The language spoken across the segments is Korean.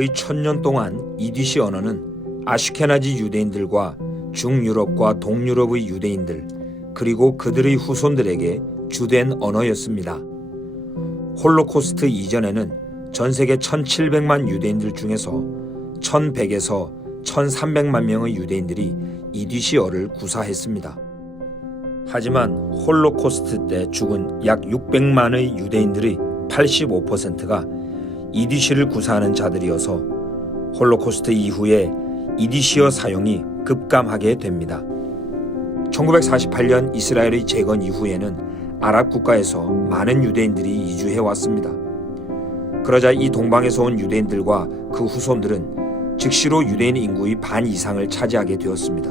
거의 1000년 동안 이디시 언어는 아슈케나지 유대인들과 중유럽과 동유럽의 유대인들 그리고 그들의 후손들에게 주된 언어였습니다. 홀로코스트 이전에는 전 세계 1700만 유대인들 중에서 1100에서 1300만 명의 유대인들이 이디쉬어를 구사했습니다. 하지만 홀로코스트 때 죽은 약 600만의 유대인들의 85%가 이디쉬를 구사하는 자들이어서 홀로코스트 이후에 이디쉬어 사용이 급감하게 됩니다. 1948년 이스라엘의 재건 이후에는 아랍 국가에서 많은 유대인들이 이주해 왔습니다. 그러자 이 동방에서 온 유대인들과 그 후손들은 즉시로 유대인 인구의 반 이상을 차지하게 되었습니다.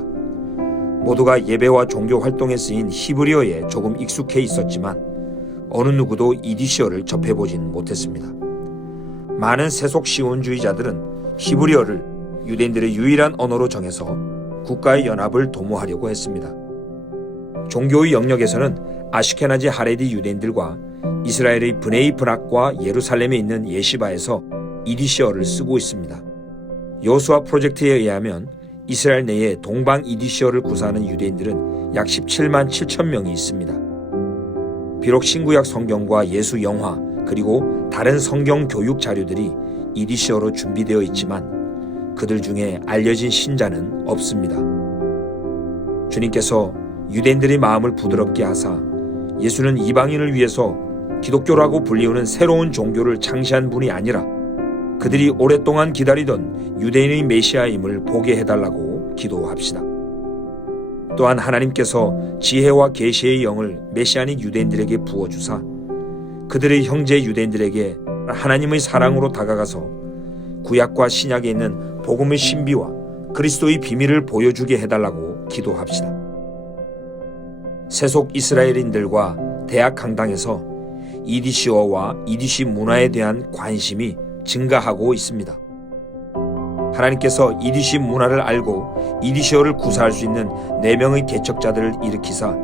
모두가 예배와 종교 활동에 쓰인 히브리어에 조금 익숙해 있었지만 어느 누구도 이디쉬어를 접해보진 못했습니다. 많은 세속 시온주의자들은 히브리어를 유대인들의 유일한 언어로 정해서 국가의 연합을 도모하려고 했습니다. 종교의 영역에서는 아슈케나지 하레디 유대인들과 이스라엘의 브네이 브락과 예루살렘에 있는 예시바에서 이디쉬어를 쓰고 있습니다. 여호수아 프로젝트에 의하면 이스라엘 내에 동방 이디쉬어를 구사하는 유대인들은 약 17만 7천 명이 있습니다. 비록 신구약 성경과 예수 영화 그리고 다른 성경 교육 자료들이 이디쉬어로 준비되어 있지만 그들 중에 알려진 신자는 없습니다. 주님께서 유대인들의 마음을 부드럽게 하사 예수는 이방인을 위해서 기독교라고 불리우는 새로운 종교를 창시한 분이 아니라 그들이 오랫동안 기다리던 유대인의 메시아임을 보게 해달라고 기도합시다. 또한 하나님께서 지혜와 계시의 영을 메시아닉 유대인들에게 부어주사 그들의 형제 유대인들에게 하나님의 사랑으로 다가가서 구약과 신약에 있는 복음의 신비와 그리스도의 비밀을 보여주게 해달라고 기도합시다. 세속 이스라엘인들과 대학 강당에서 이디쉬어와 이디쉬 문화에 대한 관심이 증가하고 있습니다. 하나님께서 이디쉬 문화를 알고 이디쉬어를 구사할 수 있는 4명의 개척자들을 일으키사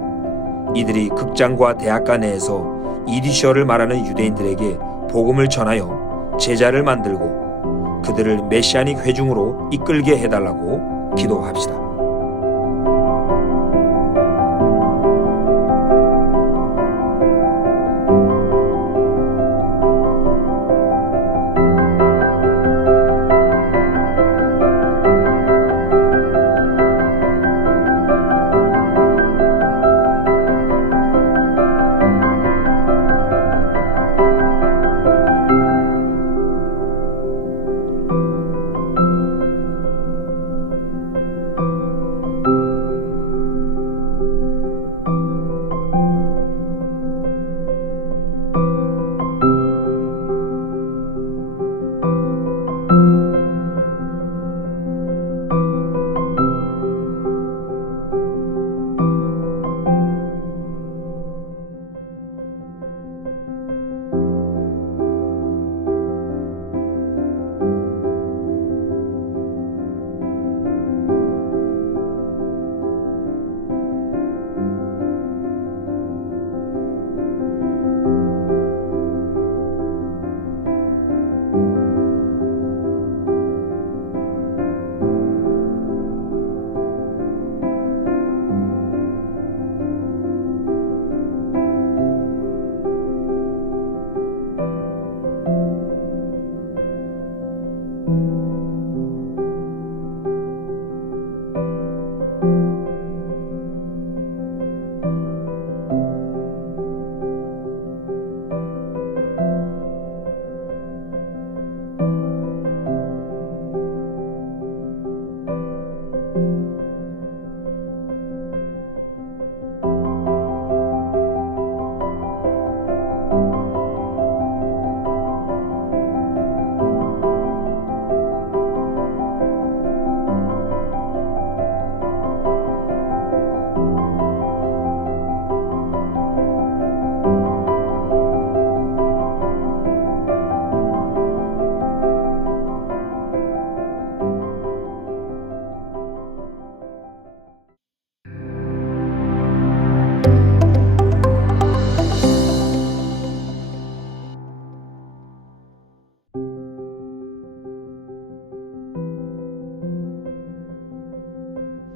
이들이 극장과 대학가 내에서 이디쉬어를 말하는 유대인들에게 복음을 전하여 제자를 만들고 그들을 메시아닉 회중으로 이끌게 해달라고 기도합시다.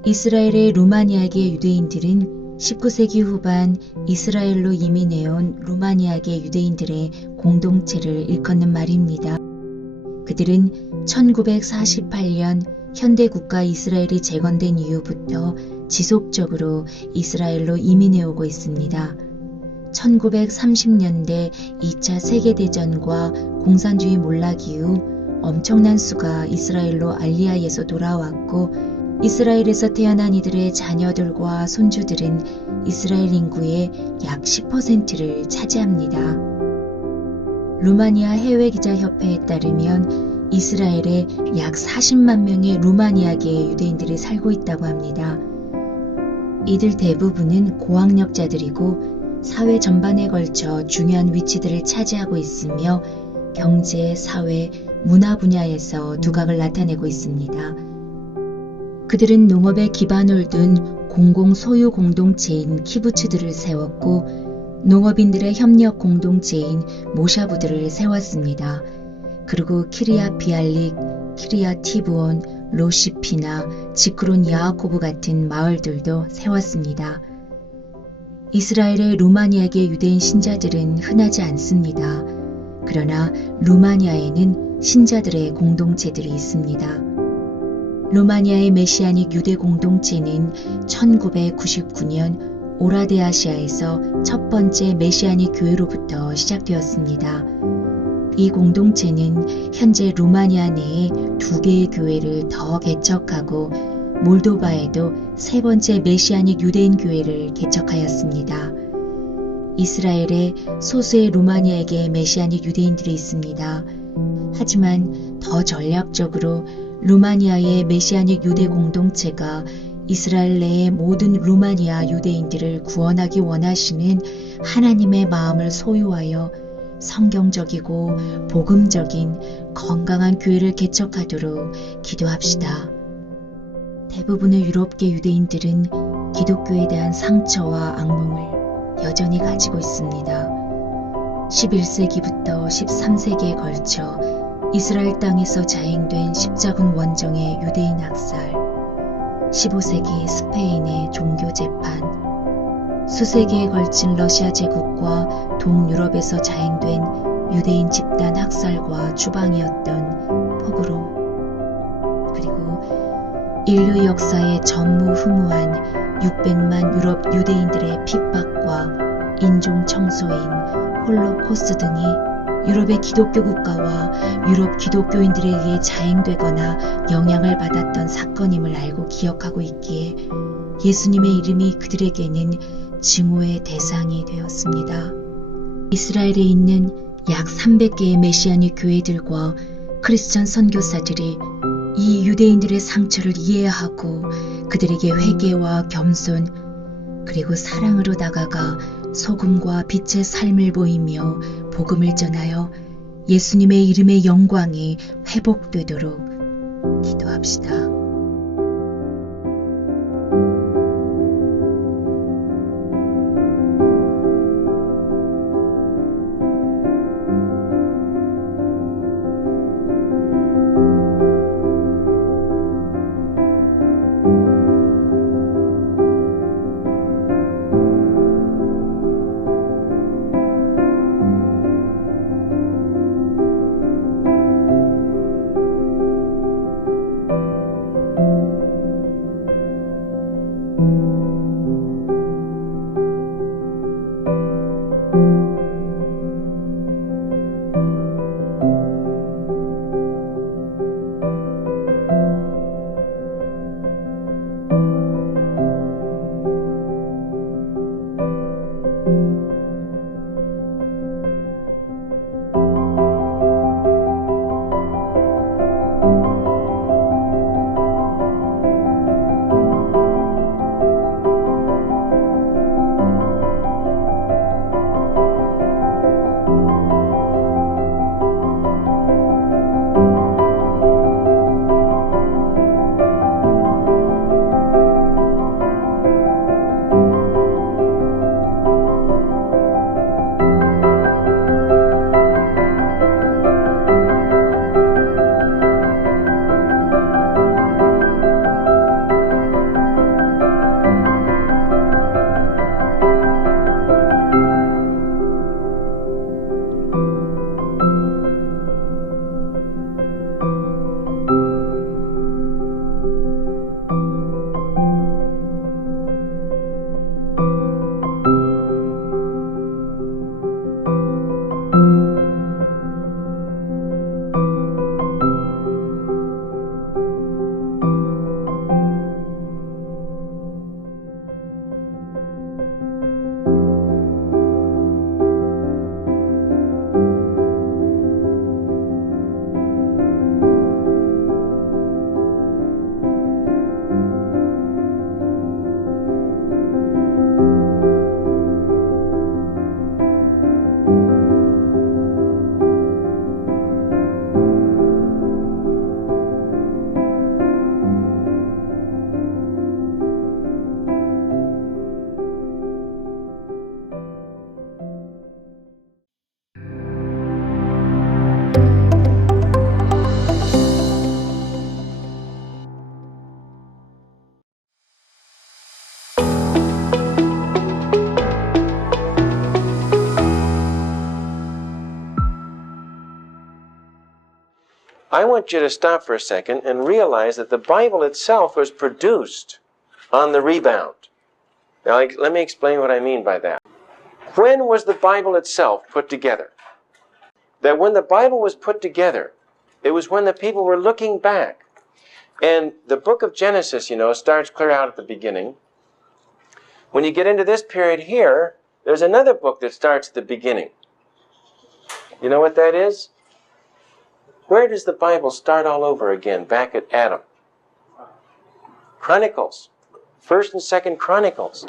이스라엘의 루마니아계 유대인들은 19세기 후반 이스라엘로 이민해온 루마니아계 유대인들의 공동체를 일컫는 말입니다. 그들은 1948년 현대국가 이스라엘이 재건된 이후부터 지속적으로 이스라엘로 이민해오고 있습니다. 1930년대 2차 세계대전과 공산주의 몰락 이후 엄청난 수가 이스라엘로 알리아에서 돌아왔고 이스라엘에서 태어난 이들의 자녀들과 손주들은 이스라엘 인구의 약 10%를 차지합니다. 루마니아 해외기자협회에 따르면 이스라엘에 약 40만 명의 루마니아계 유대인들이 살고 있다고 합니다. 이들 대부분은 고학력자들이고 사회 전반에 걸쳐 중요한 위치들을 차지하고 있으며 경제, 사회, 문화 분야에서 두각을 나타내고 있습니다. 그들은 농업에 기반을 둔 공공 소유 공동체인 키부츠들을 세웠고 농업인들의 협력 공동체인 모샤부들을 세웠습니다. 그리고 키리아 비알릭, 키리아 티브온, 로시피나 지크론 야아코브 같은 마을들도 세웠습니다. 이스라엘의 루마니아계 유대인 신자들은 흔하지 않습니다. 그러나 루마니아에는 신자들의 공동체들이 있습니다. 루마니아의 메시아닉 유대 공동체는 1999년 오라데아시아에서 첫 번째 메시아닉 교회로부터 시작되었습니다. 이 공동체는 현재 루마니아 내에 2개의 교회를 더 개척하고 몰도바에도 3번째 메시아닉 유대인 교회를 개척하였습니다. 이스라엘에 소수의 루마니아계 메시아닉 유대인들이 있습니다. 하지만 더 전략적으로 루마니아의 메시아닉 유대 공동체가 이스라엘 내의 모든 루마니아 유대인들을 구원하기 원하시는 하나님의 마음을 소유하여 성경적이고 복음적인 건강한 교회를 개척하도록 기도합시다. 대부분의 유럽계 유대인들은 기독교에 대한 상처와 악몽을 여전히 가지고 있습니다. 11세기부터 13세기에 걸쳐 이스라엘 땅에서 자행된 십자군 원정의 유대인 학살, 15세기 스페인의 종교재판, 수세기에 걸친 러시아 제국과 동유럽에서 자행된 유대인 집단 학살과 추방이었던 포그롬, 그리고 인류 역사의 전무후무한 600만 유럽 유대인들의 핍박과 인종 청소인 홀로코스트 등이 유럽의 기독교 국가와 유럽 기독교인들에 의해 자행되거나 영향을 받았던 사건임을 알고 기억하고 있기에 예수님의 이름이 그들에게는 증오의 대상이 되었습니다. 이스라엘에 있는 약 300개의 메시아닉 교회들과 크리스천 선교사들이 이 유대인들의 상처를 이해하고 그들에게 회개와 겸손 그리고 사랑으로 다가가 소금과 빛의 삶을 보이며 복음을 전하여 예수님의 이름의 영광이 회복되도록 기도합시다. want you to stop for a second and realize that the Bible itself was produced on the rebound. Now, let me explain what I mean by that. When was the Bible itself put together? That when the Bible was put together, it was when the people were looking back. And the book of Genesis, starts clear out at the beginning. When you get into this period here, there's another book that starts at the beginning. You know what that is? Where does the Bible start all over again? Back at Adam. Chronicles. 1st and 2nd Chronicles.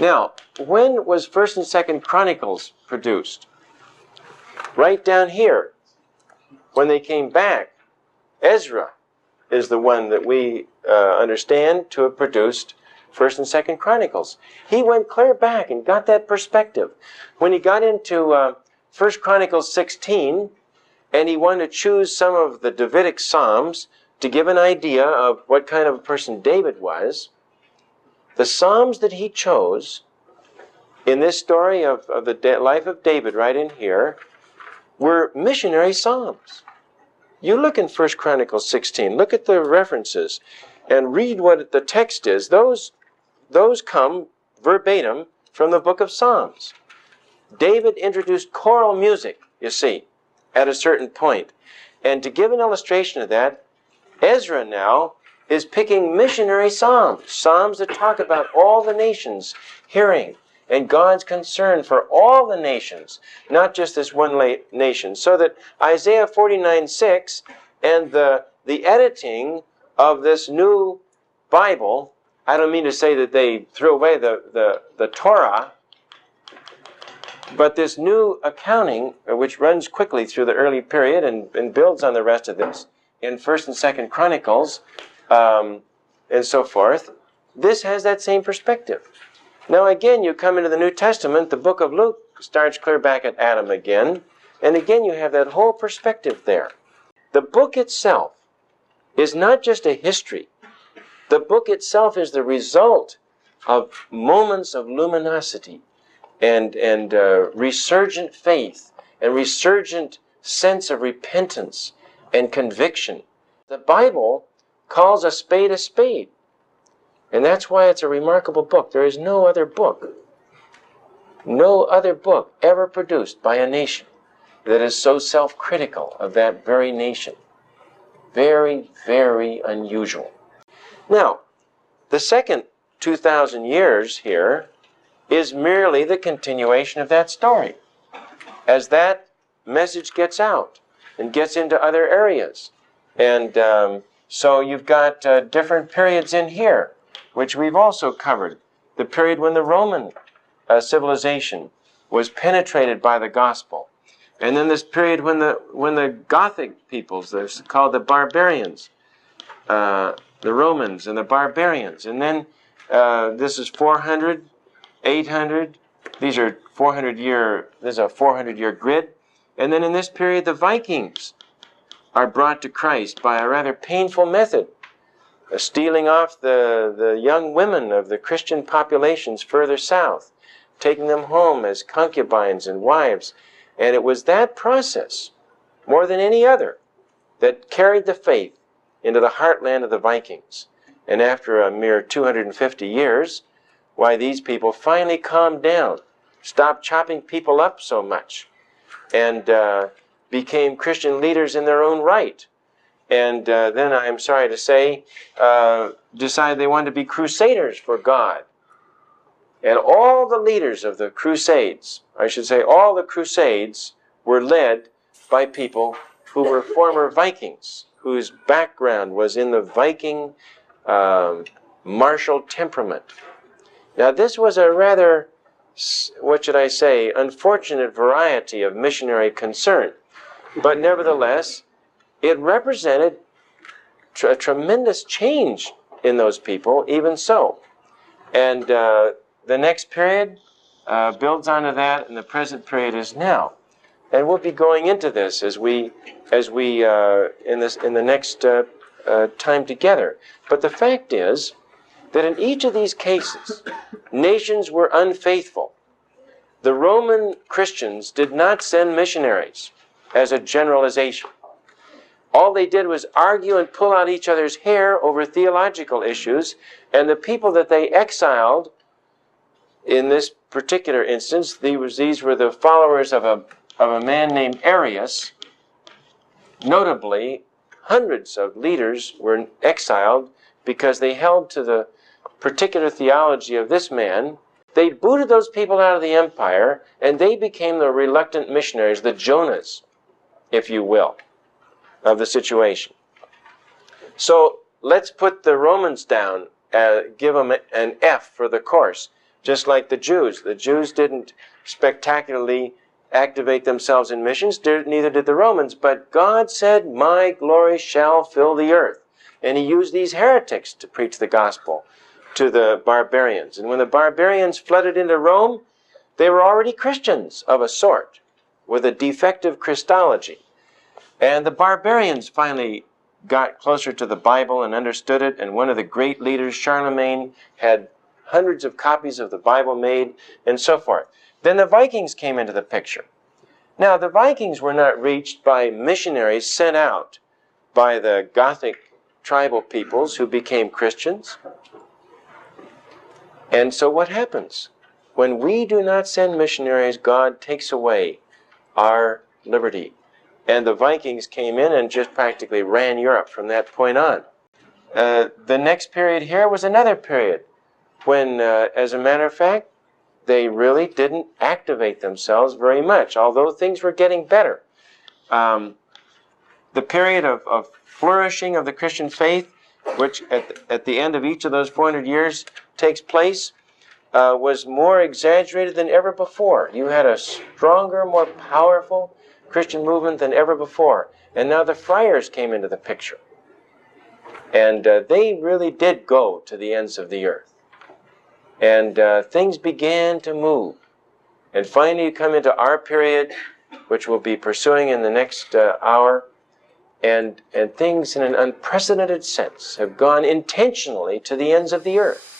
Now, when was 1st and 2nd Chronicles produced? Right down here. When they came back, Ezra is the one that we understand to have produced 1st and 2nd Chronicles. He went clear back and got that perspective. When he got into 1st Chronicles 16, and he wanted to choose some of the Davidic Psalms to give an idea of what kind of a person David was, the Psalms that he chose in this story of the life of David right in here were missionary Psalms. You look in 1 Chronicles 16, look at the references, and read what the text is. Those come verbatim from the book of Psalms. David introduced choral music, you see, at a certain point. And to give an illustration of that, Ezra now is picking missionary psalms, psalms that talk about all the nations hearing and God's concern for all the nations, not just this one nation. So that Isaiah 49:6 and the editing of this new Bible, I don't mean to say that they threw away the Torah, but this new accounting, which runs quickly through the early period and builds on the rest of this, in 1st and 2nd Chronicles, and so forth, this has that same perspective. Now again, you come into the New Testament, the book of Luke starts clear back at Adam again, and again you have that whole perspective there. The book itself is not just a history. The book itself is the result of moments of luminosity and resurgent faith and resurgent sense of repentance and conviction. The Bible calls a spade a spade. And that's why it's a remarkable book. There is no other book ever produced by a nation that is so self-critical of that very nation. Very, very unusual. Now, the second 2,000 years here is merely the continuation of that story. As that message gets out and gets into other areas. And so you've got different periods in here, which we've also covered. The period when the Roman civilization was penetrated by the gospel. And then this period when the Gothic peoples, they're called the barbarians, the Romans and the barbarians. And then this is 400, 800, these are 400-year, this is a 400-year grid. And then in this period, the Vikings are brought to Christ by a rather painful method, stealing off the young women of the Christian populations further south, taking them home as concubines and wives. And it was that process, more than any other, that carried the faith into the heartland of the Vikings. And after a mere 250 years, why these people finally calmed down, stopped chopping people up so much, and became Christian leaders in their own right. And then, I'm sorry to say, decided they wanted to be crusaders for God. And all the leaders of the Crusades, I should say all the Crusades, were led by people who were former Vikings, whose background was in the Viking martial temperament. Now this was a rather, what should I say, unfortunate variety of missionary concern. But nevertheless, it represented a tremendous change in those people, even so. And the next period builds onto that, and the present period is now. And we'll be going into this as we in the next time together. But the fact is that in each of these cases, nations were unfaithful. The Roman Christians did not send missionaries as a generalization. All they did was argue and pull out each other's hair over theological issues, and the people that they exiled, in this particular instance, these were the followers of a man named Arius. Notably, hundreds of leaders were exiled because they held to the particular theology of this man. They booted those people out of the empire, and they became the reluctant missionaries, the Jonahs, if you will, of the situation. So let's put the Romans down, give them an F for the course, just like the Jews. The Jews didn't spectacularly activate themselves in missions, neither did the Romans, but God said, "My glory shall fill the earth." And he used these heretics to preach the gospel to the barbarians. And when the barbarians flooded into Rome, they were already Christians of a sort, with a defective Christology. And the barbarians finally got closer to the Bible and understood it, and one of the great leaders, Charlemagne, had hundreds of copies of the Bible made, and so forth. Then the Vikings came into the picture. Now, the Vikings were not reached by missionaries sent out by the Gothic tribal peoples who became Christians. And so what happens? When we do not send missionaries, God takes away our liberty. And the Vikings came in and just practically ran Europe from that point on. The next period here was another period when, as a matter of fact, they really didn't activate themselves very much, although things were getting better. The period of flourishing of the Christian faith, which at the end of each of those 400 years takes place, was more exaggerated than ever before. You had a stronger, more powerful Christian movement than ever before. And now the friars came into the picture. And they really did go to the ends of the earth. And things began to move. And finally you come into our period, which we'll be pursuing in the next hour, and things in an unprecedented sense have gone intentionally to the ends of the earth.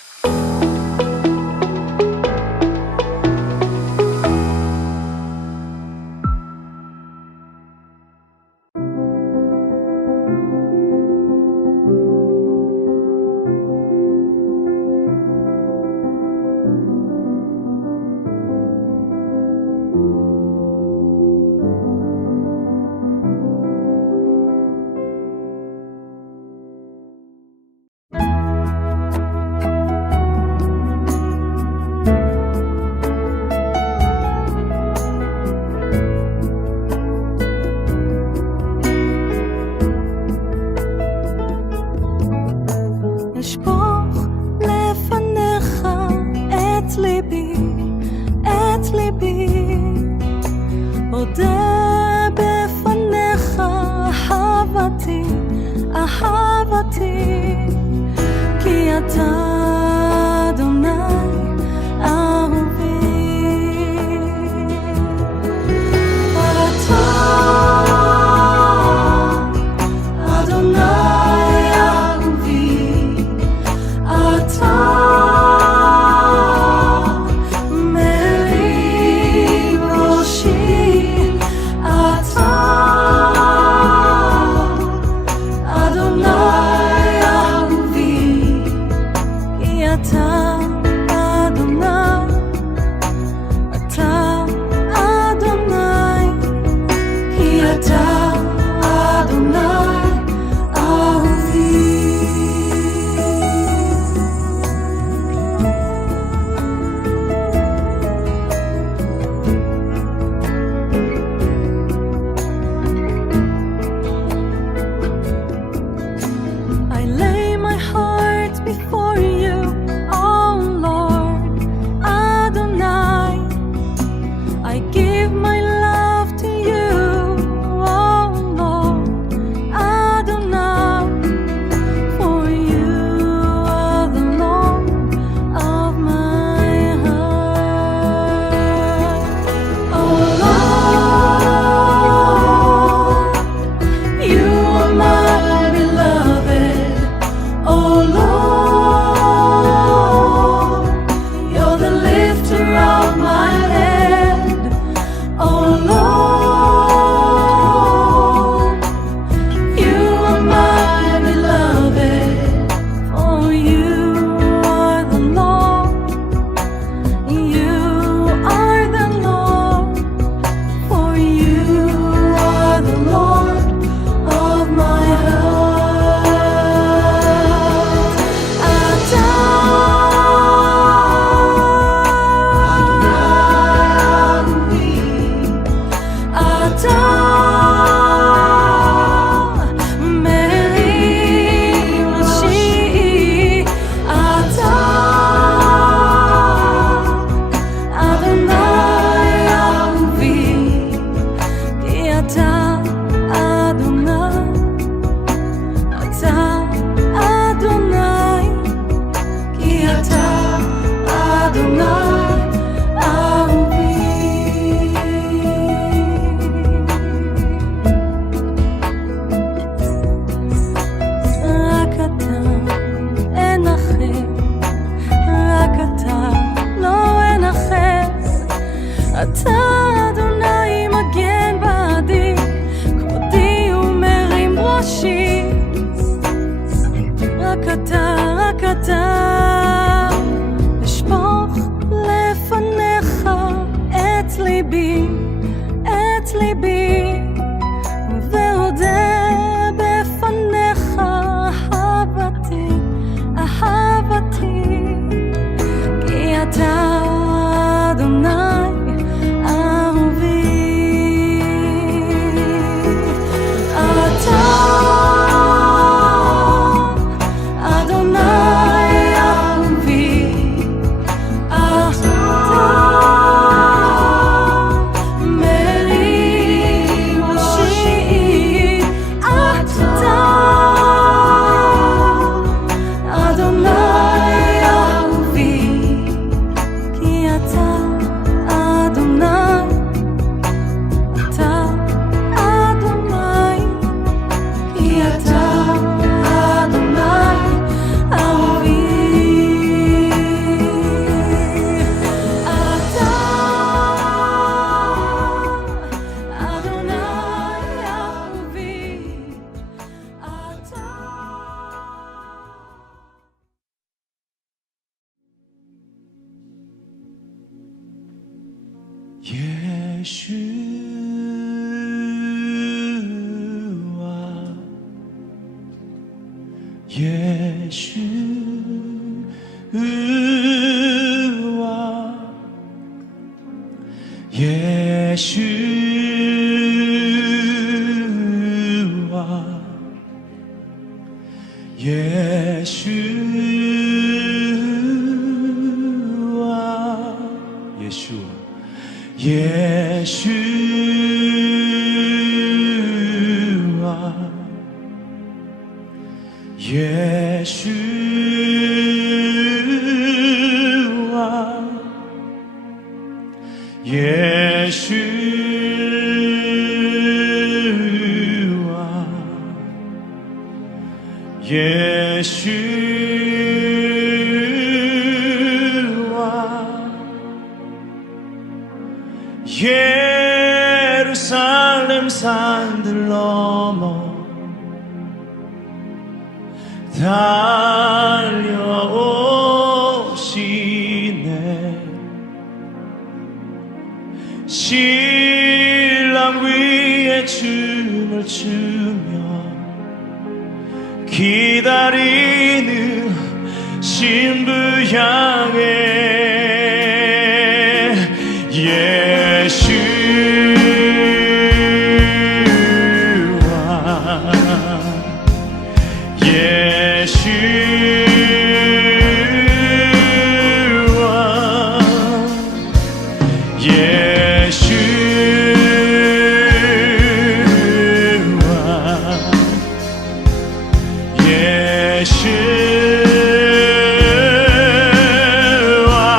예루살렘 산들 넘어 달려오시네. 신랑 위에 춤을 추며 기다리는 신부 향해 예수와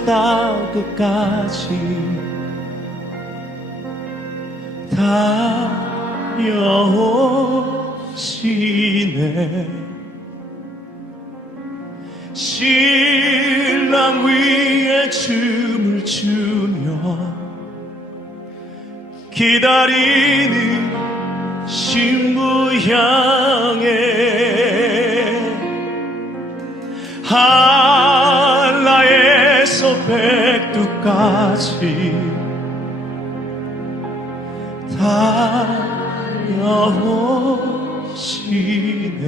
하셨다 끝까지 다녀오시네. 신랑 위에 춤을 추며 기다리는 신부 향해 한라에서 백두까지 다녀오시네.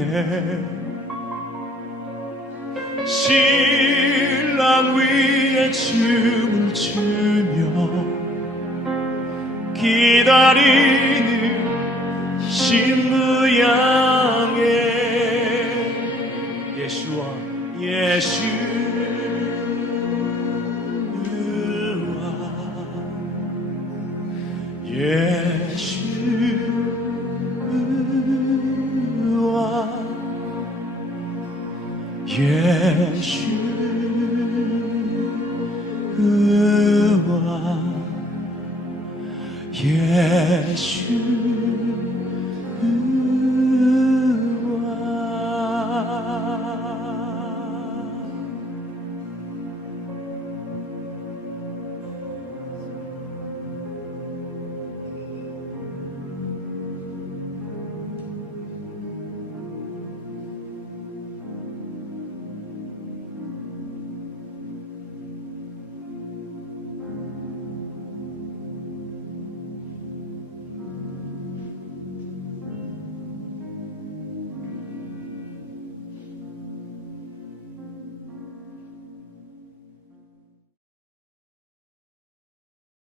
신랑 위에 춤을 추며 기다리는 신부 향해 예수와 예수와